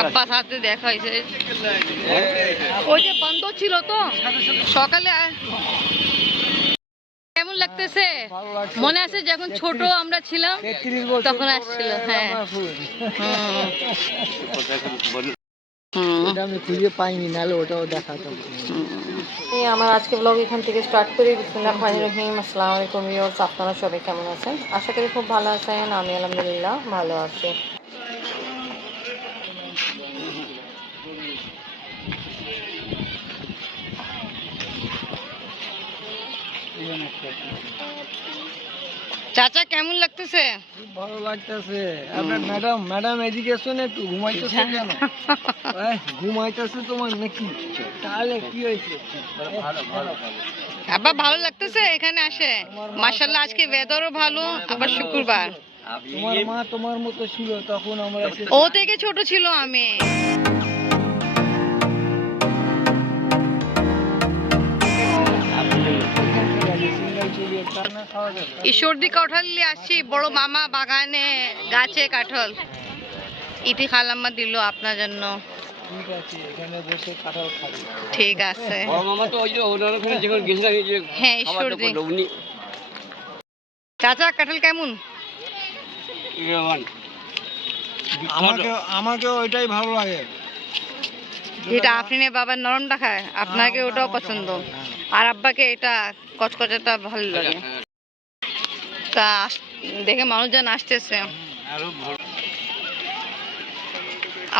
আব্বা সাথে দেখা হয়েছে। ওই যে বন্ধ ছিল তো সকালে কেমন লাগতেছে? মনে আছে যখন ছোট আমরা ছিলাম তখন আসছিল, হ্যাঁ। আমি খুঁজে পাইনি নাহলে ওটাও দেখাতাম। এই আমার আজকে ব্লগ এখান থেকে স্টার্ট করি। বিসমুল্লাহ রহমান রহিম। আসসালামু আলাইকুম আপনারা সবাই কেমন আছেন? আশা করি খুব ভালো আছেন। আমি আলহামদুলিল্লাহ ভালো আছি। চাচা কেমন লাগতেছে? খুব ভালো লাগতেছে। আপনার ম্যাডাম ম্যাডাম এদিকে শোনে একটু ঘুমাইতেছে কেন? ঘুমাইতেছে তোমার নাকি? তাহলে কি হয়েছে? ভালো ভালো আব্বা ভালো লাগতেছে? এখানে আসে। মাশাল্লাহ আজকে ওয়েদারও ভালো আবার শুক্রবার। তোমার মা তোমার মতো ছিল তখন আমরা ও থেকে ছোট ছিল আমি। ঈশ্বরদি কাঁঠাল নিয়ে আসছি বড় মামা বাগানে গাছে কাঁঠাল। ইতি খালাম্মা দিল আপনার জন্য। ঠিক আছে হ্যাঁ ঈশ্বরদি চাচা কাঁঠাল কেমন? ইয়ে আমাকে আমাকে ওইটাই ভালো লাগে। যেটা আফরিনের বাবার নরমটা খায় আপনাকে ওটাও পছন্দ। আর আব্বাকে এটা কচকচাটা ভালো লাগে। তা দেখে মানুষজন আসতেছে।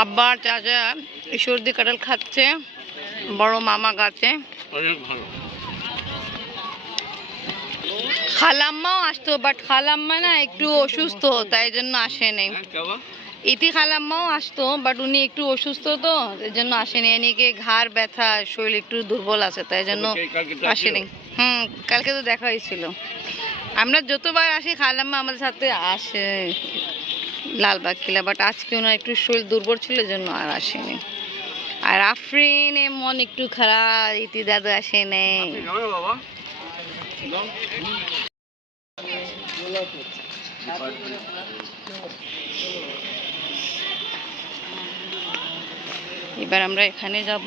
আব্বা চাচা সর্দি কাঁঠাল খাচ্ছে বড় মামা গাছে। খালাম্মাও আসতো বাট খালাম্মা না একটু অসুস্থ তাই জন্য আসেনি। ইতি খালাম্মাও আসতো বাট উনি একটু অসুস্থ তো এই জন্য আসেনি। এনিকে ঘাড় ব্যথা শরীর একটু দুর্বল আছে তাই জন্য আসেনি। হুম কালকে তো দেখা হয়েছিল। আমরা যতবার আসি খালাম্মা আমাদের সাথে আসে। লালবাগ কিলা বাট আজকে ওনার একটু শরীর দুর্বল ছিল জন্য আর আসেনি। আর আফরিনে মন একটু খারাপ ইতি দাদু আসেনি জানো না বাবা। দাও। এবার আমরা এখানে যাব।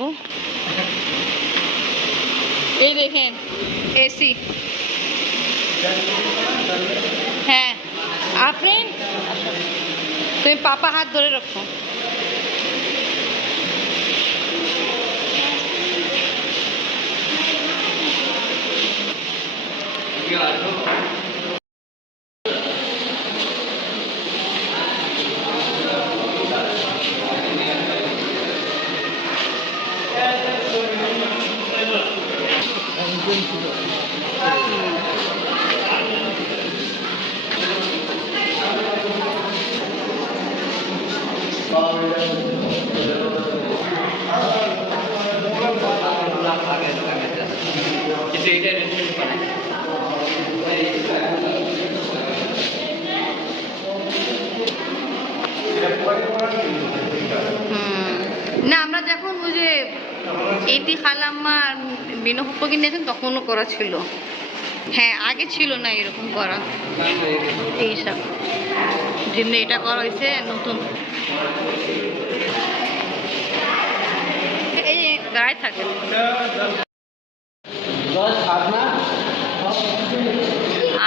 এই দেখেন এসি। হ্যাঁ আপনি তুমি পাপা হাত ধরে রাখো হুম। খালাম্মা বিনো হুপ্পকে নিয়েছেন, তখনও করা ছিল। হ্যাঁ আগে ছিল না এরকম করা। এইসব যেমনি এটা করা হয়েছে, নতুন। এই গায়ে থাকে।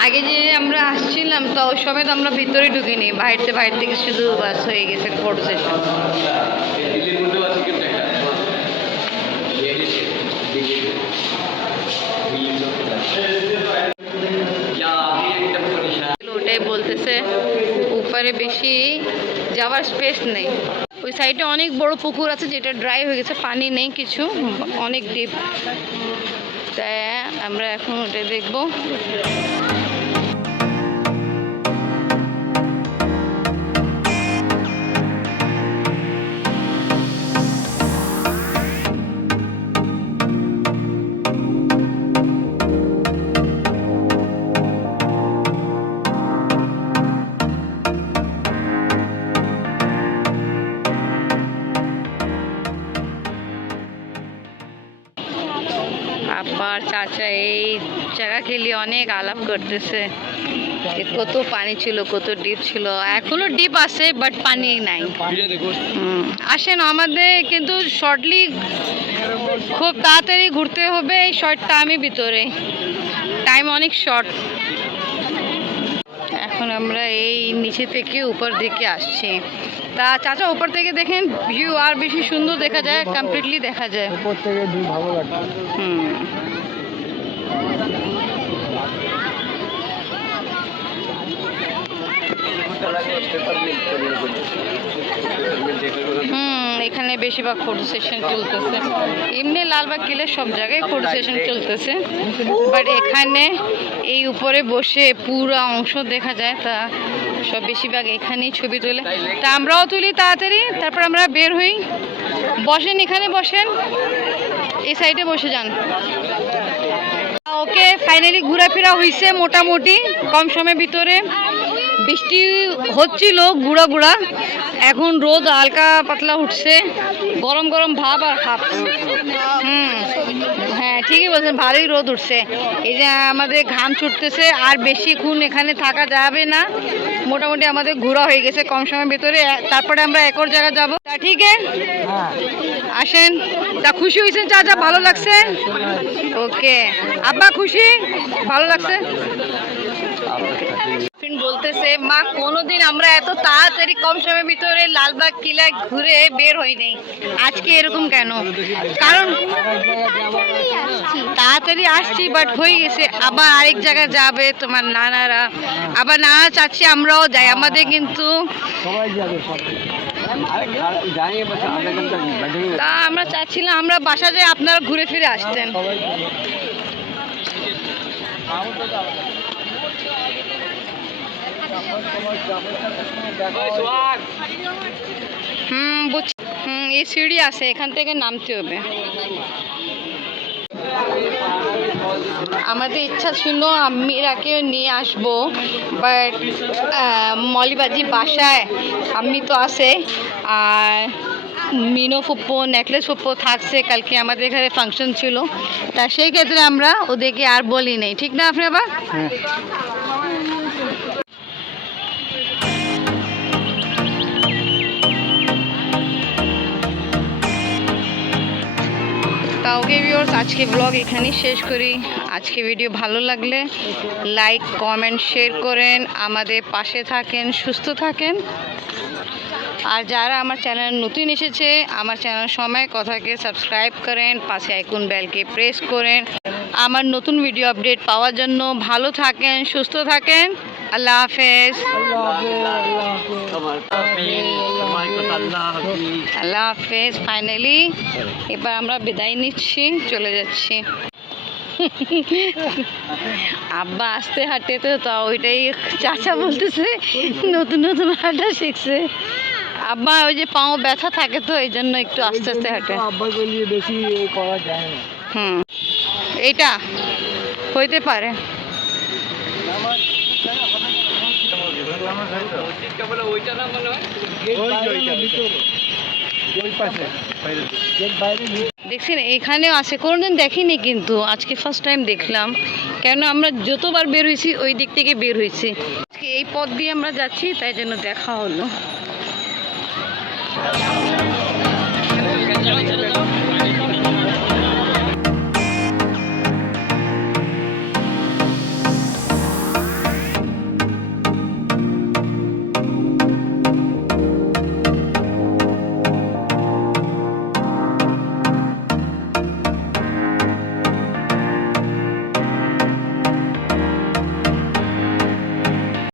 আগে যে আমরা আসছিলাম, তো ওই সময় তো আমরা ভিতরে ঢুকিনি। বাইরে বাইরে থেকে শুধু বাস হয়ে গেছে ফটো সেশন ওটাই বলতেছে, উপরে বেশি যাওয়ার স্পেস নেই। ওই সাইডে অনেক বড় পুকুর আছে যেটা ড্রাই হয়ে গেছে, পানি নেই কিছু, অনেক ডিপ তাই আমরা এখন ওটা দেখব। আব্বা আর চাচা এই জায়গা খেলি অনেক আলাপ করতেছে। কত পানি ছিল, কত ডিপ ছিল। এখনও ডিপ আছে বাট পানি নাই। আসেন আমাদের কিন্তু শর্টলি খুব তাড়াতাড়ি ঘুরতে হবে, এই শর্টটা আমি ভিতরে। টাইম অনেক শর্ট এখন আমরা এই নিচে থেকে উপর দিকে আসছি। তা চাচা উপর থেকে দেখেন ভিউ আর বেশি সুন্দর দেখা যায় কমপ্লিটলি দেখা যায়। উপর থেকে ভিউ ভালো লাগে হুম। হুম, এখানে বেশিরভাগ ফটো সেশন চলতেছে। এমনি লালবাগ কিলে সব জায়গায় ফটো সেশন চলতেছে। বাট এখানে এই উপরে বসে পুরো অংশ দেখা যায়, তা সব বেশিরভাগ এখানেই ছবি তোলে। তা আমরাও তুলি তাড়াতাড়ি, তারপর আমরা বের হই। বসেন এখানে, বসেন। এই সাইডে বসে যান। ওকে ফাইনালি ঘোরাফেরা হয়েছে মোটামুটি, কম সময়ের ভিতরে। বৃষ্টি হচ্ছিল গুঁড়া গুঁড়া। এখন রোদ হালকা পাতলা উঠছে। গরম গরম ভাব আর হাফ হুম হ্যাঁ ঠিকই বলছেন ভালোই রোদ উঠছে। এই যে আমাদের ঘাম ছুটতেছে আর বেশিক্ষণ এখানে থাকা যাবে না। মোটামুটি আমাদের ঘোরা হয়ে গেছে কম সময়ের ভিতরে। তারপরে আমরা একর জায়গা যাব। তা ঠিক আছে? হ্যাঁ। আসেন। তা খুশি হয়েছেন চাচা ভালো লাগছে? ওকে। আব্বা খুশি? ভালো লাগছে। ফ্রেন্ড বলতেছে মা কোনোদিন আমরা এত তাড়াতাড়ি কম সময়ের ভিতরে লালবাগ কিলা ঘুরে বের হইনি আজকে এরকম কেন? কারণ তাড়াতাড়ি আসছি বাট হয়ে গেছে। আবার আরেক জায়গায় যাবে তোমার নানারা। আবার নানা চাচ্ছি আমরাও যাই। আমাদের কিন্তু তা আমরা চাচ্ছিলাম আমরা বাসা যাই আপনারা ঘুরে ফিরে আসতেন। হুম বুঝছি হুম, এই সিঁড়ি আছে, এখান থেকে নামতে হবে। আমাদের ইচ্ছা ছিল আম্মিরাকেও নিয়ে আসব বাট মলিবাজি বাসায় আম্মি তো আছে, আর মিনো ফুপ্পো নেকলেস ফুপ্পো থাকছে, কালকে আমাদের এখানে ফাংশন ছিল। তা সেই ক্ষেত্রে আমরা ওদেরকে আর বলি নেই ঠিক না আপনি আবার আজকে ব্লগ এখানেই শেষ করি। আজকে ভিডিও ভালো লাগলে লাইক কমেন্ট শেয়ার করেন, আমাদের পাশে থাকেন, সুস্থ থাকেন। আর যারা আমার চ্যানেল নতুন এসেছে, আমার চ্যানেল সময় কথাকে সাবস্ক্রাইব করেন, পাশে আইকন বেলকে প্রেস করেন। আমার নতুন ভিডিও আপডেট পাওয়ার জন্য ভালো থাকেন, সুস্থ থাকেন। আল্লাহ হাফেজ। আল্লাহ হাফেজ। ফাইনালি এবার আমরা বিদায় নিচ্ছি চলে যাচ্ছি। আব্বা আসতে হাঁটে তো তা ওইটাই চাচা বলতেছে নতুন নতুন হাঁটা শিখছে। আব্বা ওই যে পাও ব্যথা থাকে তো এই জন্য একটু আস্তে আস্তে হাঁটে। আব্বা বেশি করা যায় না। হুম এইটা হইতে পারে। দেখছেন এখানেও আছে, কোনোদিন দেখিনি কিন্তু, আজকে ফার্স্ট টাইম দেখলাম। কেন আমরা যতবার বের হয়েছি, ওই দিক থেকে বের হয়েছি। আজকে এই পথ দিয়ে আমরা যাচ্ছি, তাই জন্য দেখা হলো।